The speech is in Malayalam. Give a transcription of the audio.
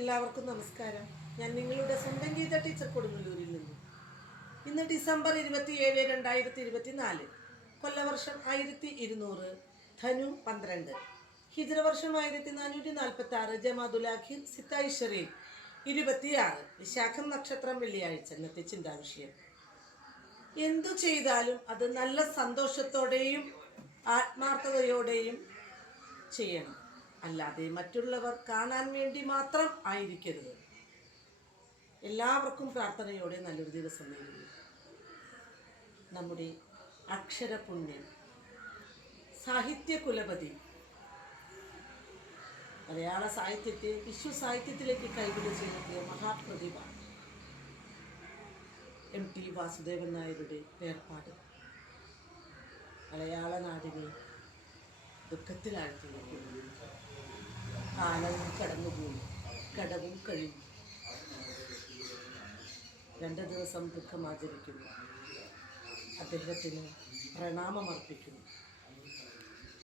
എല്ലാവർക്കും നമസ്കാരം. ഞാൻ നിങ്ങളുടെ സ്വന്തം ഗീത ടീച്ചർ കൊടുങ്ങല്ലൂരിൽ നിന്നും. ഇന്ന് ഡിസംബർ 27, 2024, കൊല്ലവർഷം 1200, ധനു 12, ഹിജ്റ വർഷം 1446, ജമാദുലാഖിർ സിത്തായിഷറിൽ 26, വിശാഖം നക്ഷത്രം, വെള്ളിയാഴ്ച. ഇന്നത്തെ ചിന്താവിഷയം: എന്തു ചെയ്താലും അത് നല്ല സന്തോഷത്തോടെയും ആത്മാർത്ഥതയോടെയും ചെയ്യണം, അല്ലാതെ മറ്റുള്ളവർ കാണാൻ വേണ്ടി മാത്രം ആയിരിക്കരുത്. എല്ലാവർക്കും പ്രാർത്ഥനയോടെ നല്ലൊരു ദിവസം നേരുന്നു. നമ്മുടെ അക്ഷരപുണ്യൻ, സാഹിത്യ കുലപതി, മലയാള സാഹിത്യത്തെ വിശ്വസാഹിത്യത്തിലേക്ക് കൈപിടിച്ചെത്തിയ മഹാപ്രതിഭ MT വാസുദേവൻ നായരുടെ വേർപാട് മലയാള നാടിനെ ദുഃഖത്തിലാഴ്ത്തിയിരിക്കുന്നു. കാലവും കടന്നുപോയി, കടവും കഴിഞ്ഞു. 2 ദിവസം ദുഃഖമാചരിക്കുന്നു. അദ്ദേഹത്തിന് പ്രണാമമർപ്പിക്കുന്നു.